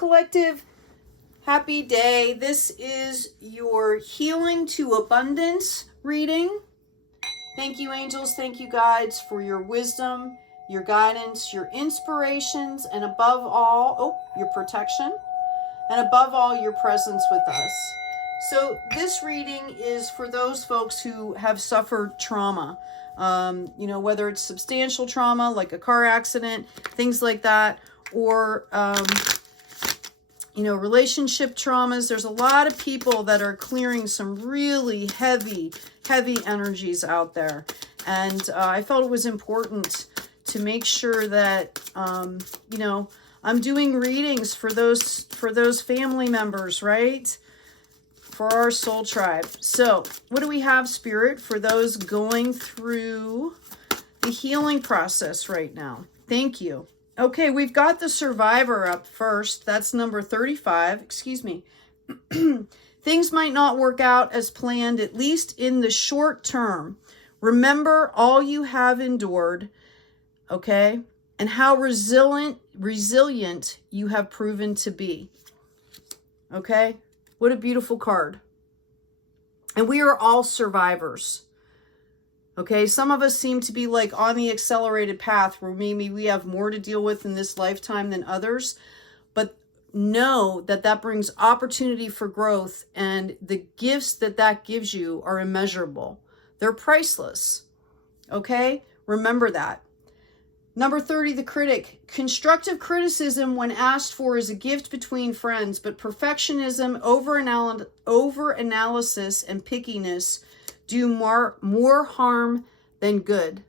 Collective, happy day. This is your Healing to Abundance reading. Thank you, angels. Thank you, guides, for your wisdom, your guidance, your inspirations, and above all, your protection, and above all, your presence with us. So this reading is for those folks who have suffered trauma, whether it's substantial trauma, like a car accident, things like that, or, relationship traumas. There's a lot of people that are clearing some really heavy energies out there. And I felt it was important to make sure that, I'm doing readings for those family members, right? For our soul tribe. So what do we have, Spirit, for those going through the healing process right now? Thank you. Okay, we've got the survivor up first. That's number 35. Excuse me. Things might not work out as planned, at least in the short term. Remember all you have endured, okay? And how resilient you have proven to be. Okay? What a beautiful card. And we are all survivors. Okay, some of us seem to be like on the accelerated path where maybe we have more to deal with in this lifetime than others. But know that that brings opportunity for growth, and the gifts that gives you are immeasurable. They're priceless. Okay, remember that. Number 30, the critic. Constructive criticism when asked for is a gift between friends, but perfectionism, over-analysis, and pickiness do more harm than good.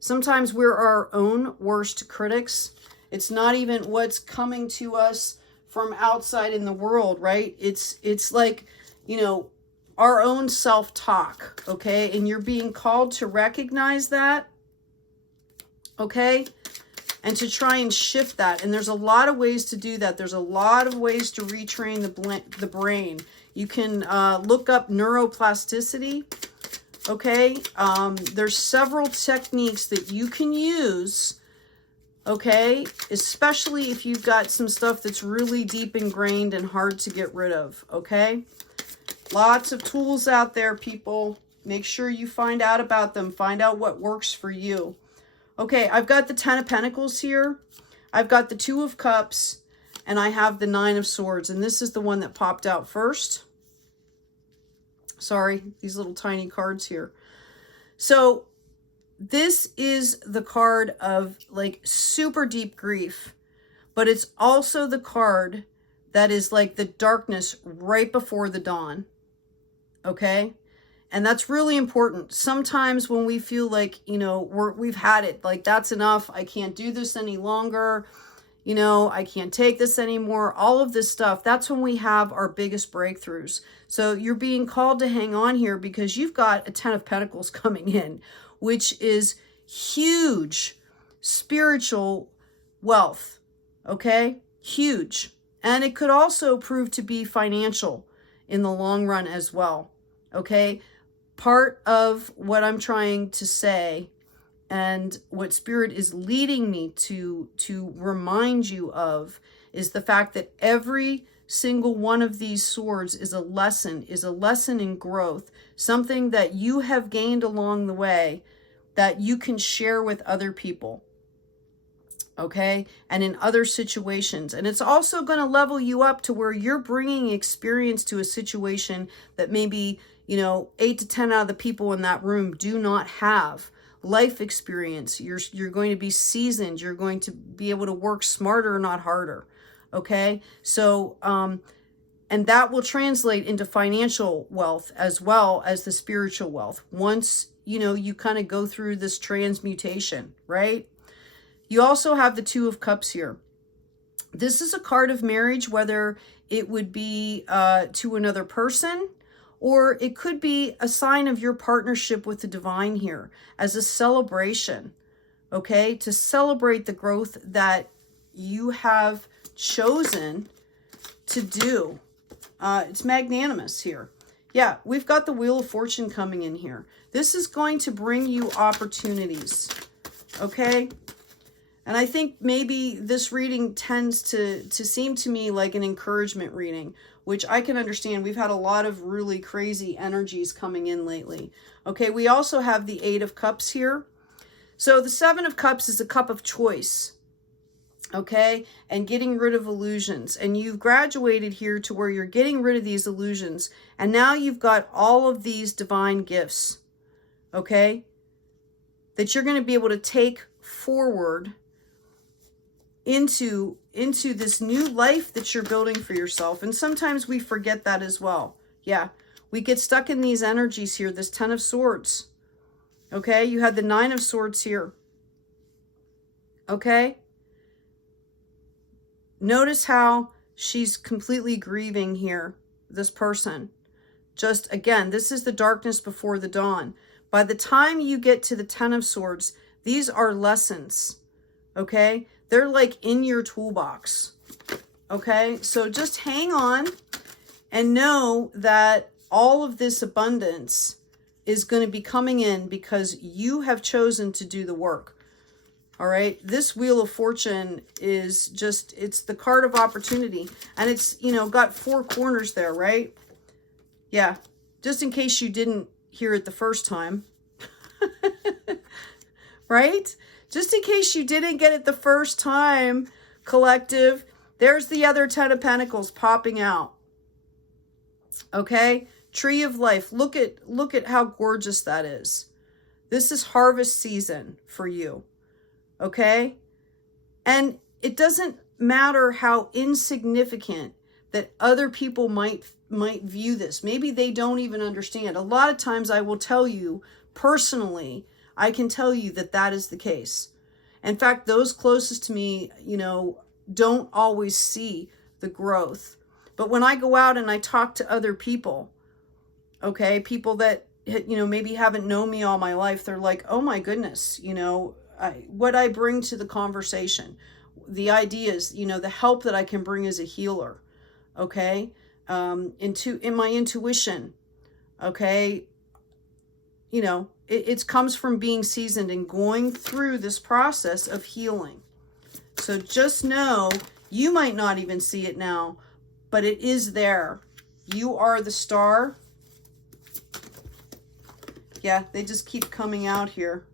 Sometimes we're our own worst critics. It's not even what's coming to us from outside in the world, right? It's like, our own self-talk, okay? And you're being called to recognize that, okay? And to try and shift that. And there's a lot of ways to do that. There's a lot of ways to retrain the brain. You can look up neuroplasticity, okay? There's several techniques that you can use, okay? Especially if you've got some stuff that's really deep ingrained and hard to get rid of, okay? Lots of tools out there, people. Make sure you find out about them. Find out what works for you. Okay, I've got the 10 of Pentacles here. I've got the 2 of Cups. And I have the 9 of Swords. And this is the one that popped out first. Sorry, these little tiny cards here. So this is the card of like super deep grief. But it's also the card that is like the darkness right before the dawn. Okay? And that's really important. Sometimes when we feel like, we've had it, like that's enough. I can't do this any longer. I can't take this anymore. All of this stuff, that's when we have our biggest breakthroughs. So you're being called to hang on here because you've got a 10 of Pentacles coming in, which is huge spiritual wealth. Okay? Huge. And it could also prove to be financial in the long run as well. Okay? Part of what I'm trying to say and what Spirit is leading me to remind you of is the fact that every single one of these swords is a lesson in growth, something that you have gained along the way that you can share with other people. Okay? And in other situations. And it's also going to level you up to where you're bringing experience to a situation that maybe 8 to 10 out of the people in that room do not have life experience. You're going to be seasoned. You're going to be able to work smarter, not harder. Okay? So, and that will translate into financial wealth as well as the spiritual wealth. Once, you kind of go through this transmutation, right? You also have the 2 of Cups here. This is a card of marriage, whether it would be to another person, or it could be a sign of your partnership with the divine here as a celebration, okay? To celebrate the growth that you have chosen to do. It's magnanimous here. Yeah, we've got the Wheel of Fortune coming in here. This is going to bring you opportunities, okay? And I think maybe this reading tends to seem to me like an encouragement reading, which I can understand. We've had a lot of really crazy energies coming in lately. Okay, we also have the Eight of Cups here. So the Seven of Cups is a cup of choice. Okay, and getting rid of illusions. And you've graduated here to where you're getting rid of these illusions. And now you've got all of these divine gifts, okay, that you're going to be able to take forward into this new life that you're building for yourself. And sometimes we forget that as well. Yeah, we get stuck in these energies here, this Ten of Swords. Okay, you had the Nine of Swords here. Okay, notice how she's completely grieving here, this person. Just, again, this is the darkness before the dawn. By the time you get to the Ten of Swords, these are lessons, okay? They're like in your toolbox, okay? So just hang on and know that all of this abundance is going to be coming in because you have chosen to do the work. All right, this Wheel of Fortune is just, it's the card of opportunity. And it's, you know, got four corners there, right? Yeah, just in case you didn't hear it the first time. Right? Just in case you didn't get it the first time, collective, there's the other Ten of Pentacles popping out. Okay? Tree of Life. Look at how gorgeous that is. This is harvest season for you. Okay? And it doesn't matter how insignificant that other people might view this. Maybe they don't even understand. A lot of times I will tell you personally, I can tell you that that is the case. In fact, those closest to me, you know, don't always see the growth. But when I go out and I talk to other people, okay, people that, you know, maybe haven't known me all my life, they're like, oh my goodness, you know, what I bring to the conversation, the ideas, you know, the help that I can bring as a healer, okay, in my intuition, okay, you know, it comes from being seasoned and going through this process of healing. So just know, you might not even see it now, but it is there. You are the star. Yeah, they just keep coming out here.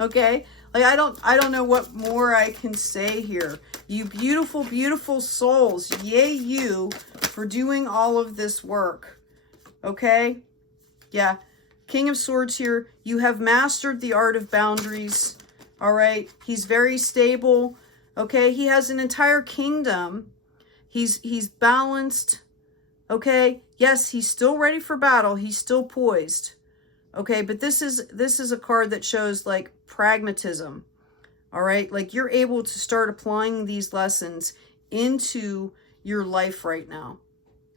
Okay, like I don't know what more I can say here. You beautiful, beautiful souls, yay you for doing all of this work. Okay, yeah, King of Swords here. You have mastered the art of boundaries. All right, he's very stable. Okay, he has an entire kingdom. He's balanced. Okay, yes, he's still ready for battle. He's still poised. Okay, but this is a card that shows like pragmatism. All right, like you're able to start applying these lessons into your life right now.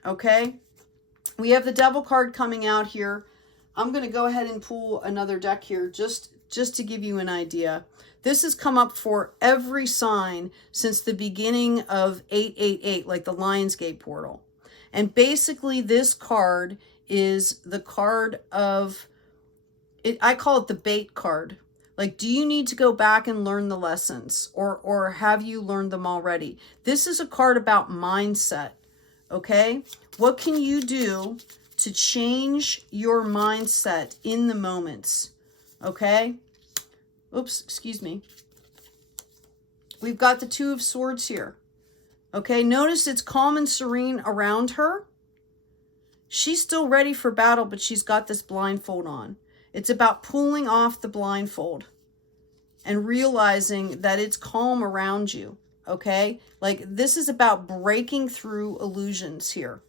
Okay, we have the Devil card coming out here. I'm going to go ahead and pull another deck here just to give you an idea. This has come up for every sign since the beginning of 888, like the Lionsgate portal. And basically this card is the card of, I call it the bait card. Like, do you need to go back and learn the lessons, or have you learned them already? This is a card about mindset, okay? What can you do to change your mindset in the moments, okay? Oops, excuse me. We've got the Two of Swords here, okay? Notice it's calm and serene around her. She's still ready for battle, but she's got this blindfold on. It's about pulling off the blindfold and realizing that it's calm around you, okay? Like, this is about breaking through illusions here,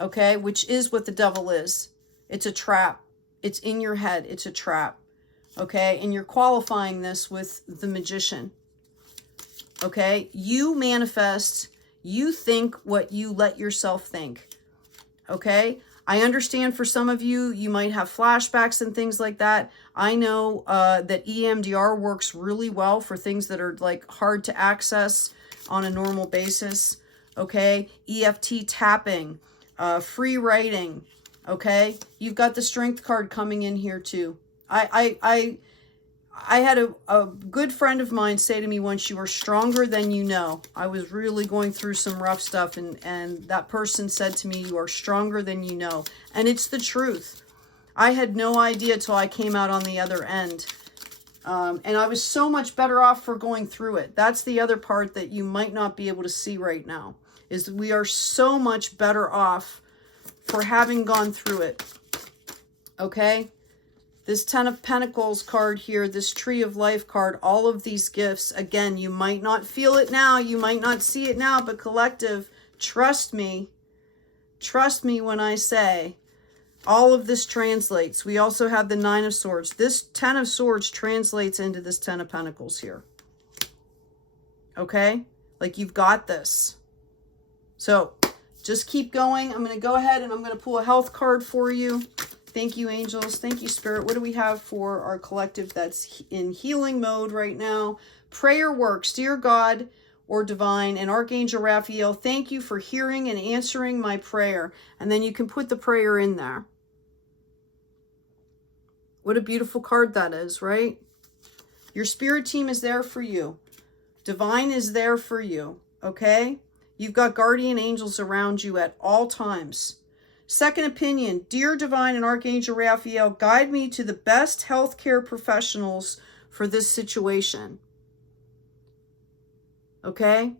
okay? Which is what the devil is. It's a trap. It's in your head. It's a trap, okay? And you're qualifying this with the Magician, okay? You manifest, you think what you let yourself think, okay? I understand for some of you, you might have flashbacks and things like that. I know that EMDR works really well for things that are like hard to access on a normal basis. Okay, EFT tapping, free writing. Okay, you've got the Strength card coming in here too. I I had a good friend of mine say to me once, you are stronger than you know. I was really going through some rough stuff, and that person said to me, you are stronger than you know. And it's the truth. I had no idea till I came out on the other end. And I was so much better off for going through it. That's the other part that you might not be able to see right now, is that we are so much better off for having gone through it. Okay? This 10 of Pentacles card here, this Tree of Life card, all of these gifts, again, you might not feel it now, you might not see it now, but collective, trust me when I say, all of this translates. We also have the 9 of Swords. This 10 of Swords translates into this 10 of Pentacles here. Okay? Like, you've got this. So, just keep going. I'm going to go ahead and I'm going to pull a health card for you. Thank you, angels. Thank you, Spirit. What do we have for our collective that's in healing mode right now? Prayer works. Dear God or Divine and Archangel Raphael, thank you for hearing and answering my prayer. And then you can put the prayer in there. What a beautiful card that is, right? Your spirit team is there for you. Divine is there for you, okay? You've got guardian angels around you at all times. Second opinion, dear Divine and Archangel Raphael, guide me to the best healthcare professionals for this situation. Okay?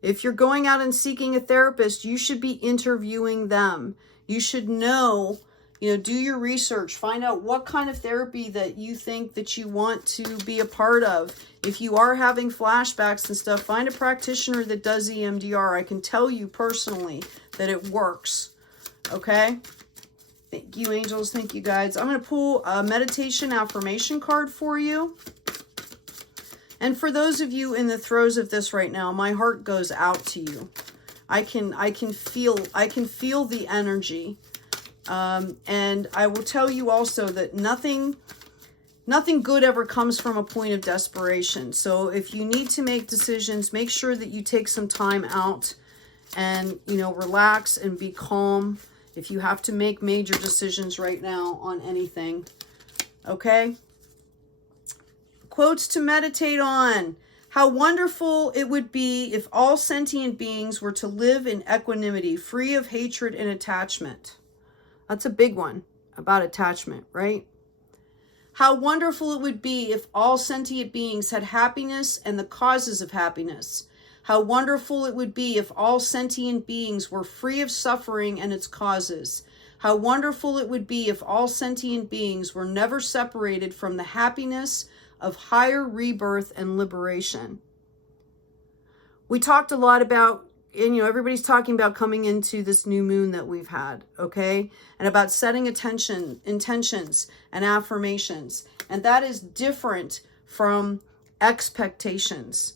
If you're going out and seeking a therapist, you should be interviewing them. You should know, do your research. Find out what kind of therapy that you think that you want to be a part of. If you are having flashbacks and stuff, find a practitioner that does EMDR. I can tell you personally that it works. Okay? Thank you, angels. Thank you, guides. I'm going to pull a meditation affirmation card for you. And for those of you in the throes of this right now, my heart goes out to you. I can feel the energy. And I will tell you also that nothing good ever comes from a point of desperation. So if you need to make decisions, make sure that you take some time out and, relax and be calm if you have to make major decisions right now on anything. Okay? Quotes to meditate on. How wonderful it would be if all sentient beings were to live in equanimity, free of hatred and attachment. That's a big one about attachment, right? How wonderful it would be if all sentient beings had happiness and the causes of happiness. How wonderful it would be if all sentient beings were free of suffering and its causes. How wonderful it would be if all sentient beings were never separated from the happiness of higher rebirth and liberation. We talked a lot about, and everybody's talking about coming into this new moon that we've had, okay? And about setting intentions and affirmations. And that is different from expectations.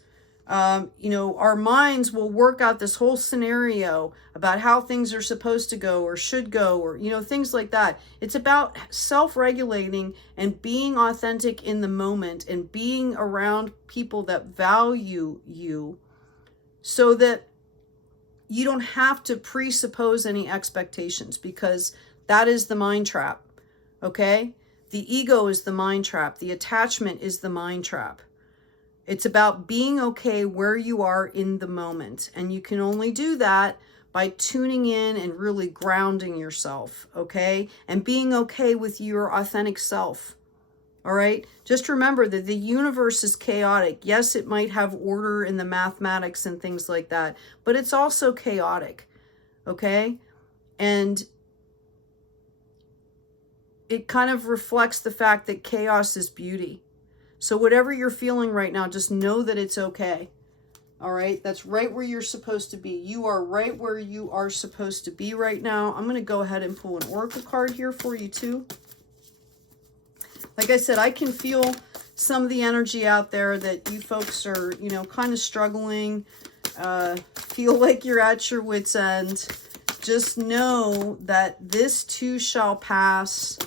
Our minds will work out this whole scenario about how things are supposed to go or should go or, things like that. It's about self-regulating and being authentic in the moment and being around people that value you so that you don't have to presuppose any expectations, because that is the mind trap, okay? The ego is the mind trap. The attachment is the mind trap. It's about being okay where you are in the moment. And you can only do that by tuning in and really grounding yourself, okay? And being okay with your authentic self, all right? Just remember that the universe is chaotic. Yes, it might have order in the mathematics and things like that, but it's also chaotic, okay? And it kind of reflects the fact that chaos is beauty. So whatever you're feeling right now, just know that it's okay. All right? That's right where you're supposed to be. You are right where you are supposed to be right now. I'm going to go ahead and pull an oracle card here for you too. Like I said, I can feel some of the energy out there that you folks are, kind of struggling. Feel like you're at your wit's end. Just know that this too shall pass.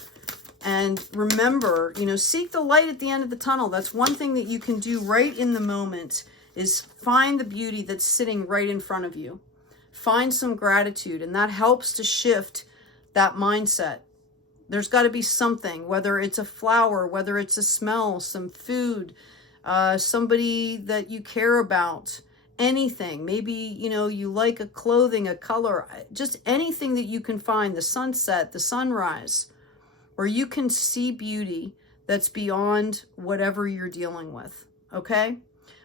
And remember, seek the light at the end of the tunnel. That's one thing that you can do right in the moment, is find the beauty that's sitting right in front of you. Find some gratitude, and that helps to shift that mindset. There's got to be something, whether it's a flower, whether it's a smell, some food, somebody that you care about, anything. Maybe, you know, you like a clothing, a color, just anything that you can find, the sunset, the sunrise, where you can see beauty that's beyond whatever you're dealing with, okay?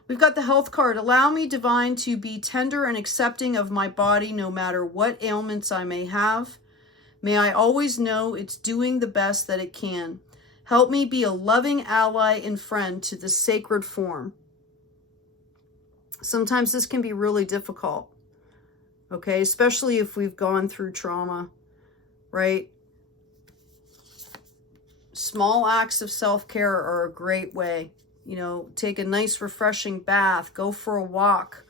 We've got the health card. Allow me, divine, to be tender and accepting of my body no matter what ailments I may have. May I always know it's doing the best that it can. Help me be a loving ally and friend to the sacred form. Sometimes this can be really difficult, okay? Especially if we've gone through trauma, right? Small acts of self-care are a great way. You know, take a nice refreshing bath, go for a walk,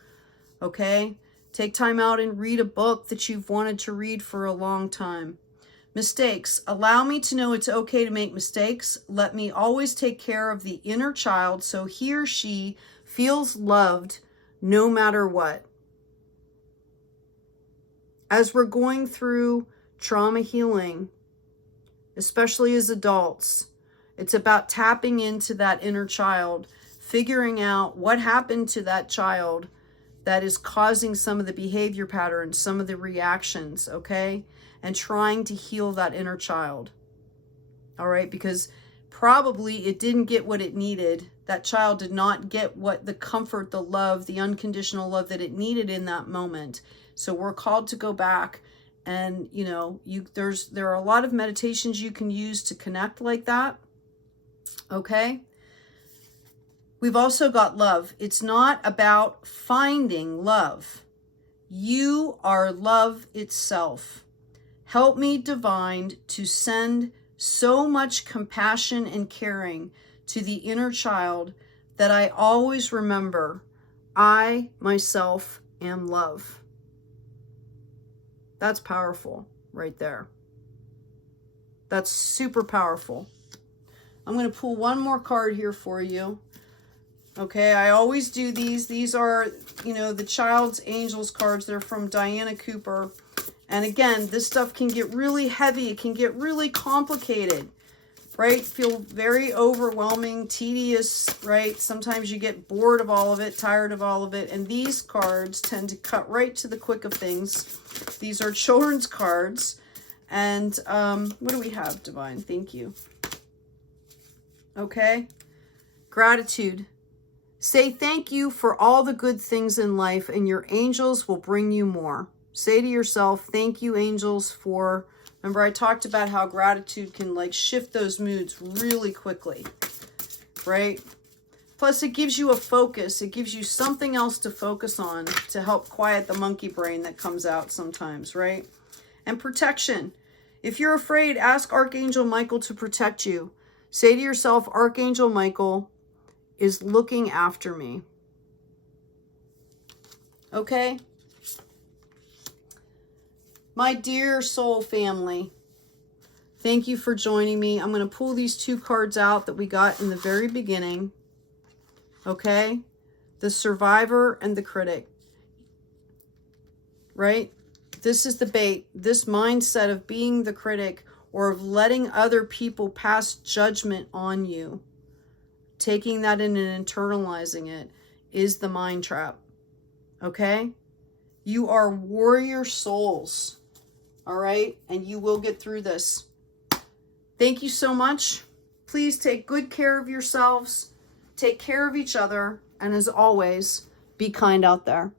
okay? Take time out and read a book that you've wanted to read for a long time. Mistakes. Allow me to know it's okay to make mistakes. Let me always take care of the inner child so he or she feels loved no matter what. As we're going through trauma healing, especially as adults, it's about tapping into that inner child, figuring out what happened to that child that is causing some of the behavior patterns, some of the reactions, okay? And trying to heal that inner child, all right? Because probably it didn't get what it needed. That child did not get what the comfort, the love, the unconditional love that it needed in that moment. So we're called to go back and, you know, there are a lot of meditations you can use to connect like that, okay? We've also got love. It's not about finding love. You are love itself. Help me, divine, to send so much compassion and caring to the inner child that I always remember I myself am love. That's powerful right there. That's super powerful. I'm going to pull one more card here for you. Okay, I always do these. These are, you know, the Child's Angels cards. They're from Diana Cooper. And again, this stuff can get really heavy. It can get really complicated, right? Feel very overwhelming, tedious, right? Sometimes you get bored of all of it, tired of all of it. And these cards tend to cut right to the quick of things. These are children's cards. And what do we have, Divine? Thank you. Okay. Gratitude. Say thank you for all the good things in life, and your angels will bring you more. Say to yourself, thank you, angels, for... Remember, I talked about how gratitude can, like, shift those moods really quickly, right? Plus, it gives you a focus. It gives you something else to focus on to help quiet the monkey brain that comes out sometimes, right? And protection. If you're afraid, ask Archangel Michael to protect you. Say to yourself, Archangel Michael is looking after me. Okay? My dear soul family, thank you for joining me. I'm going to pull these two cards out that we got in the very beginning. Okay? The Survivor and the Critic. Right? This is the bait. This mindset of being the critic or of letting other people pass judgment on you, taking that in and internalizing it, is the mind trap. Okay? You are warrior souls. All right? And you will get through this. Thank you so much. Please take good care of yourselves. Take care of each other. And as always, be kind out there.